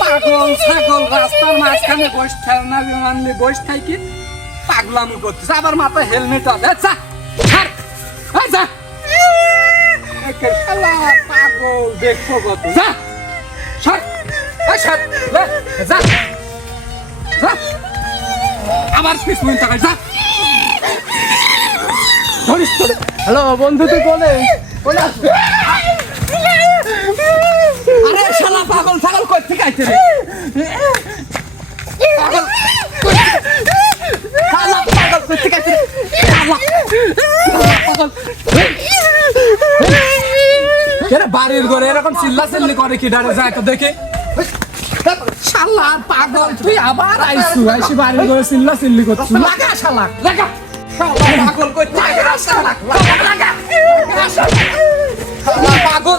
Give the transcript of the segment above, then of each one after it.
পাগল ছাগল রাস্তার মাঝখানে বসে থাক না বিমানে বসে থাকি পাগলামি করতেছে আবার মাথায় হেলমেট আছে যা ছাড় এই যা একে শালা পাগল দেখছো কত যা ছাড় এই ছাড় যা যা আবার পিছনে তাকাই যা ধরিস তো হ্যালো বন্ধু তুই বলে বলে আসবে আরে শালা পাগল ছাগল কই থেকে আইছে রে পাগল শালা পাগল কই থেকে আইছে শালা পাগল এরা বাড়ির ঘরে এরকম চিল্লাচিল্লি করে কি ডারে যায় তো দেখে শালা পাগল তুই আবার আইছু আইছি বাড়ির ঘরে চিল্লাচিল্লি করছিস লাগা শালা লাগা শালা পাগল কই থেকে রাস্তা লাগা শালা পাগল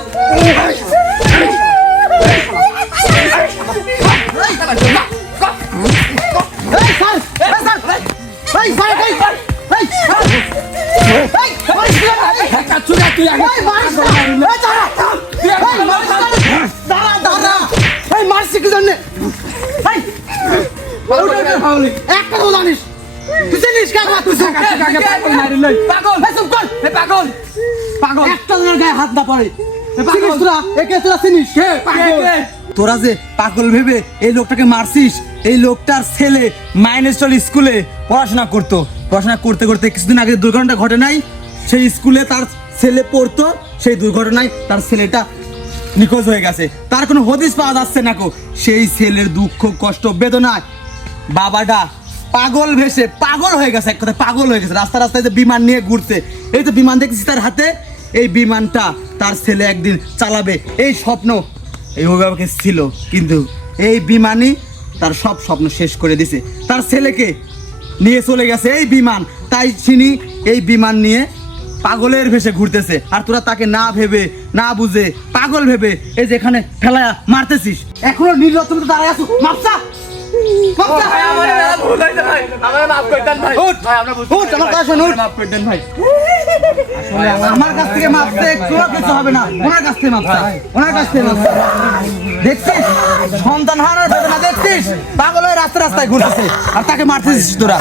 হাত না পড়ে তোরা যে পাগল ভেবে এই লোকটাকে মারছিস এই লোকটার ছেলে মাইনেস্টল স্কুলে পড়াশোনা করতে করতে কিছুদিন আগে দুর্ঘটনা ঘটে নাই সেই স্কুলে তার ছেলে পড়তো সেই দুর্ঘটনায় তার ছেলেটা নিখোঁজ হয়ে গেছে তার কোনো হদিস পাওয়া যাচ্ছে না কো সেই ছেলের দুঃখ কষ্ট বেদনায় বাবাটা পাগল ভেসে পাগল হয়ে গেছে এক কথায় পাগল হয়ে গেছে রাস্তায় যে বিমান নিয়ে ঘুরছে এই তো বিমান দেখেছি তার হাতে এই বিমানটা তার ছেলে একদিন চালাবে এই স্বপ্ন এই অভিভাবকের ছিল কিন্তু এই বিমানই তার সব স্বপ্ন শেষ করে দিছে তার ছেলেকে নিয়ে চলে গেছে এই বিমান তাই চিনি এই বিমান নিয়ে পাগলের ভেসে ঘুরতেছে আর তোরা তাকে না ভেবে না বুঝে পাগল ভেবে এই যে এখানে ফেলায়া মারতেছিস এখনো নির্লজ্জ মতো দাঁড়ায় আছো মাপসা আমার কাছ থেকে মাপতে কিছু হবে না ওনার কাছ থেকে মাপতে ওনার কাছ থেকে দেখছিস সন্তান হারানোর বেদনা দেখছিস পাগল হয়ে রাস্তায় ঘুরতেছে আর তাকে মারতেছিস তোরা